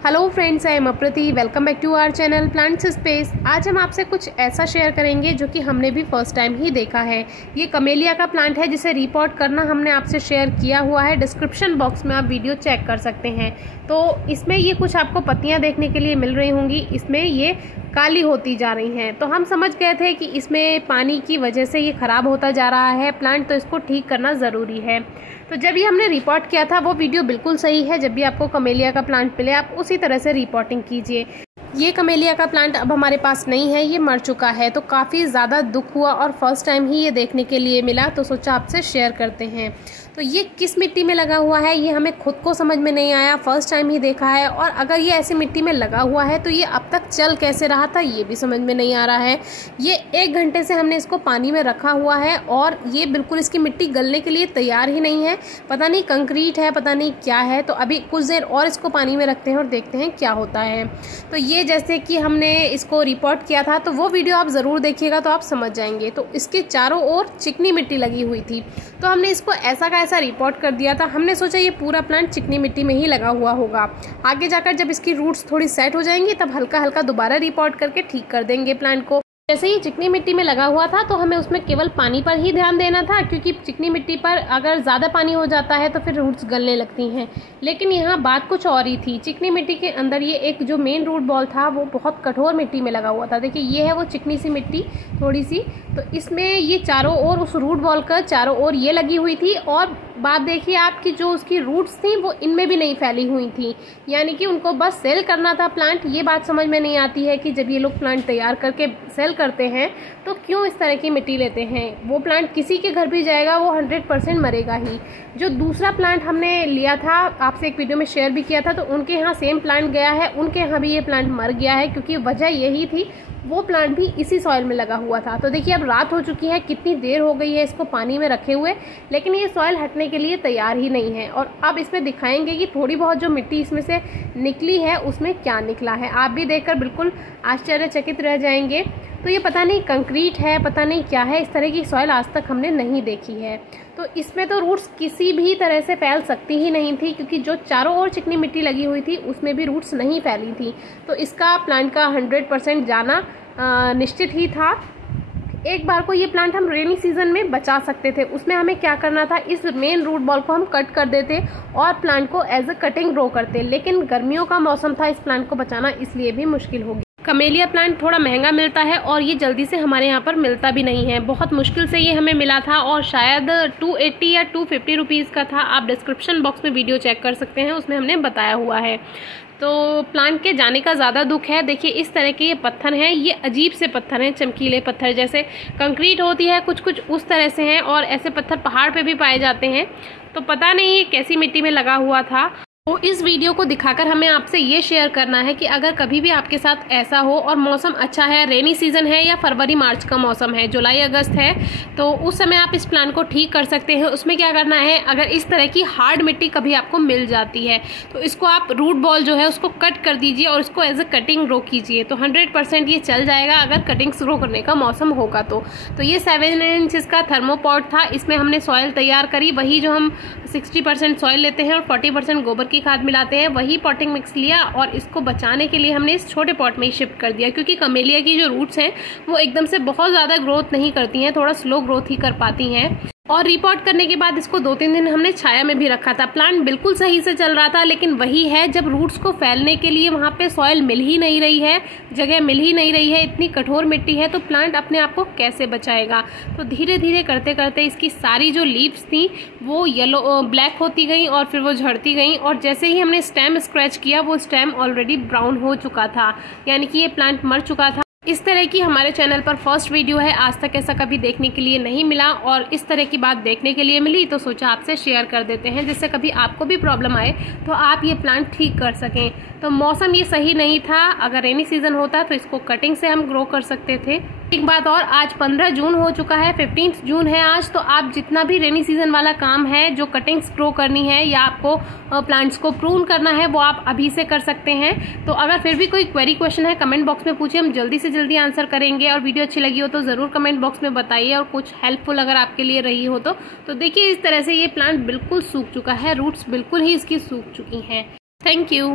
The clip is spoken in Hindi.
Hello friends, I am Aprati. Welcome back to our channel plants space. आज हम आपसे कुछ ऐसा शेयर करेंगे जो कि हमने भी फर्स्ट टाइम ही देखा है। ये कमेलिया का प्लांट है जिसे रिपोर्ट करना हमने आपसे शेयर किया हुआ है। डिस्क्रिप्शन बॉक्स में आप वीडियो चेक कर सकते हैं। तो इसमें ये कुछ आपको पत्तियां देखने के लिए मिल रही होंगी। इसमें ये काली होती जा रही हैं। तो हम समझ गए थे कि इसमें पानी की वजह से ये ख़राब होता जा रहा है प्लांट, तो इसको ठीक करना ज़रूरी है। तो जब ये हमने रिपोर्ट किया था वो वीडियो बिल्कुल सही है। जब भी आपको कमेलिया का प्लांट मिले आप उसी तरह से रिपोर्टिंग कीजिए। ये कमेलिया का प्लांट अब हमारे पास नहीं है, ये मर चुका है। तो काफ़ी ज़्यादा दुख हुआ और फर्स्ट टाइम ही ये देखने के लिए मिला, तो सोचा आपसे शेयर करते हैं। तो ये किस मिट्टी में लगा हुआ है ये हमें खुद को समझ में नहीं आया, फर्स्ट टाइम ही देखा है। और अगर ये ऐसी मिट्टी में लगा हुआ है तो ये अब तक चल कैसे रहा था ये भी समझ में नहीं आ रहा है। ये 1 घंटे से हमने इसको पानी में रखा हुआ है और ये बिल्कुल इसकी मिट्टी गलने के लिए तैयार ही नहीं है। पता नहीं कंक्रीट है, पता नहीं क्या है। तो अभी कुछ देर और इसको पानी में रखते हैं और देखते हैं क्या होता है। तो ये जैसे कि हमने इसको रिपोर्ट किया था तो वो वीडियो आप ज़रूर देखिएगा तो आप समझ जाएंगे। तो इसके चारों ओर चिकनी मिट्टी लगी हुई थी, तो हमने इसको ऐसा का ऐसा रिपोर्ट कर दिया था। हमने सोचा ये पूरा प्लांट चिकनी मिट्टी में ही लगा हुआ होगा। आगे जाकर जब इसकी रूट्स थोड़ी सेट हो जाएंगी तब हल्का हल्का दोबारा रिपोर्ट करके ठीक कर देंगे प्लांट को। जैसे ही चिकनी मिट्टी में लगा हुआ था तो हमें उसमें केवल पानी पर ही ध्यान देना था, क्योंकि चिकनी मिट्टी पर अगर ज़्यादा पानी हो जाता है तो फिर रूट्स गलने लगती हैं। लेकिन यहाँ बात कुछ और ही थी। चिकनी मिट्टी के अंदर ये एक जो मेन रूट बॉल था वो बहुत कठोर मिट्टी में लगा हुआ था। देखिए ये है वो चिकनी सी मिट्टी थोड़ी सी, तो इसमें ये चारों ओर उस रूट बॉल का चारों ओर ये लगी हुई थी। और बात देखिए आपकी जो उसकी रूट्स थी वो इनमें भी नहीं फैली हुई थी, यानी कि उनको बस सेल करना था प्लांट। ये बात समझ में नहीं आती है कि जब ये लोग प्लांट तैयार करके सेल करते हैं तो क्यों इस तरह की मिट्टी लेते हैं। वो प्लांट किसी के घर भी जाएगा वो 100% मरेगा ही। जो दूसरा प्लांट हमने लिया था आपसे एक वीडियो में शेयर भी किया था, तो उनके यहाँ सेम प्लांट गया है, उनके यहाँ भी ये प्लांट मर गया है, क्योंकि वजह यही थी वो प्लांट भी इसी सॉइल में लगा हुआ था। तो देखिए अब रात हो चुकी है, कितनी देर हो गई है इसको पानी में रखे हुए, लेकिन ये सॉइल हटने के लिए तैयार ही नहीं है। और अब इसमें दिखाएंगे कि थोड़ी बहुत जो मिट्टी इसमें से निकली है उसमें क्या निकला है। आप भी देखकर बिल्कुल आश्चर्यचकित रह जाएंगे। तो ये पता नहीं कंक्रीट है, पता नहीं क्या है, इस तरह की सॉइल आज तक हमने नहीं देखी है। तो इसमें तो रूट्स किसी भी तरह से फैल सकती ही नहीं थी, क्योंकि जो चारों ओर चिकनी मिट्टी लगी हुई थी उसमें भी रूट्स नहीं फैली थी। तो इसका प्लांट का 100% जाना निश्चित ही था। एक बार को ये प्लांट हम रेनी सीजन में बचा सकते थे। उसमें हमें क्या करना था, इस मेन रूट बॉल को हम कट कर देते और प्लांट को एज अ कटिंग ग्रो करते। लेकिन गर्मियों का मौसम था, इस प्लांट को बचाना इसलिए भी मुश्किल होगी। कमेलिया प्लांट थोड़ा महंगा मिलता है और ये जल्दी से हमारे यहाँ पर मिलता भी नहीं है। बहुत मुश्किल से ये हमें मिला था और शायद 280 या 250 रुपीज़ का था। आप डिस्क्रिप्शन बॉक्स में वीडियो चेक कर सकते हैं, उसमें हमने बताया हुआ है। तो प्लांट के जाने का ज़्यादा दुख है। देखिए इस तरह के ये पत्थर हैं, ये अजीब से पत्थर हैं, चमकीले पत्थर जैसे कंक्रीट होती है कुछ कुछ उस तरह से हैं। और ऐसे पत्थर पहाड़ पे भी पाए जाते हैं। तो पता नहीं ये कैसी मिट्टी में लगा हुआ था। तो इस वीडियो को दिखाकर हमें आपसे ये शेयर करना है कि अगर कभी भी आपके साथ ऐसा हो और मौसम अच्छा है, रेनी सीजन है या फरवरी मार्च का मौसम है, जुलाई अगस्त है, तो उस समय आप इस प्लांट को ठीक कर सकते हैं। उसमें क्या करना है, अगर इस तरह की हार्ड मिट्टी कभी आपको मिल जाती है तो इसको आप रूट बॉल जो है उसको कट कर दीजिए और इसको एज अ कटिंग ग्रो कीजिए। तो 100% ये चल जाएगा अगर कटिंग्स ग्रो करने का मौसम होगा तो ये 7 इंच का थर्मोपॉट था। इसमें हमने सॉइल तैयार करी, वही जो हम 60% सॉइल लेते हैं और 40% गोबर की खाद मिलाते हैं, वही पॉटिंग मिक्स लिया और इसको बचाने के लिए हमने इस छोटे पॉट में ही शिफ्ट कर दिया, क्योंकि कमेलिया की जो रूट्स हैं वो एकदम से बहुत ज़्यादा ग्रोथ नहीं करती हैं, थोड़ा स्लो ग्रोथ ही कर पाती हैं। और रिपोर्ट करने के बाद इसको 2-3 दिन हमने छाया में भी रखा था। प्लांट बिल्कुल सही से चल रहा था, लेकिन वही है जब रूट्स को फैलने के लिए वहाँ पे सॉइल मिल ही नहीं रही है, जगह मिल ही नहीं रही है, इतनी कठोर मिट्टी है, तो प्लांट अपने आप को कैसे बचाएगा। तो धीरे धीरे करते करते इसकी सारी जो लीव्स थी वो येलो ब्लैक होती गई और फिर वो झड़ती गई। और जैसे ही हमने स्टेम स्क्रैच किया वो स्टेम ऑलरेडी ब्राउन हो चुका था, यानी कि ये प्लांट मर चुका था। इस तरह की हमारे चैनल पर फर्स्ट वीडियो है, आज तक ऐसा कभी देखने के लिए नहीं मिला और इस तरह की बात देखने के लिए मिली तो सोचा आपसे शेयर कर देते हैं, जिससे कभी आपको भी प्रॉब्लम आए तो आप ये प्लांट ठीक कर सकें। तो मौसम ये सही नहीं था, अगर रेनी सीजन होता तो इसको कटिंग से हम ग्रो कर सकते थे। एक बात और, आज 15 जून हो चुका है, 15 जून है आज, तो आप जितना भी रेनी सीजन वाला काम है, जो कटिंग्स ग्रो करनी है या आपको प्लांट्स को प्रून करना है, वो आप अभी से कर सकते हैं। तो अगर फिर भी कोई क्वेरी क्वेश्चन है कमेंट बॉक्स में पूछिए, हम जल्दी से जल्दी आंसर करेंगे। और वीडियो अच्छी लगी हो तो ज़रूर कमेंट बॉक्स में बताइए और कुछ हेल्पफुल अगर आपके लिए रही हो तो देखिए इस तरह से ये प्लांट बिल्कुल सूख चुका है, रूट्स बिल्कुल ही इसकी सूख चुकी हैं। Thank you.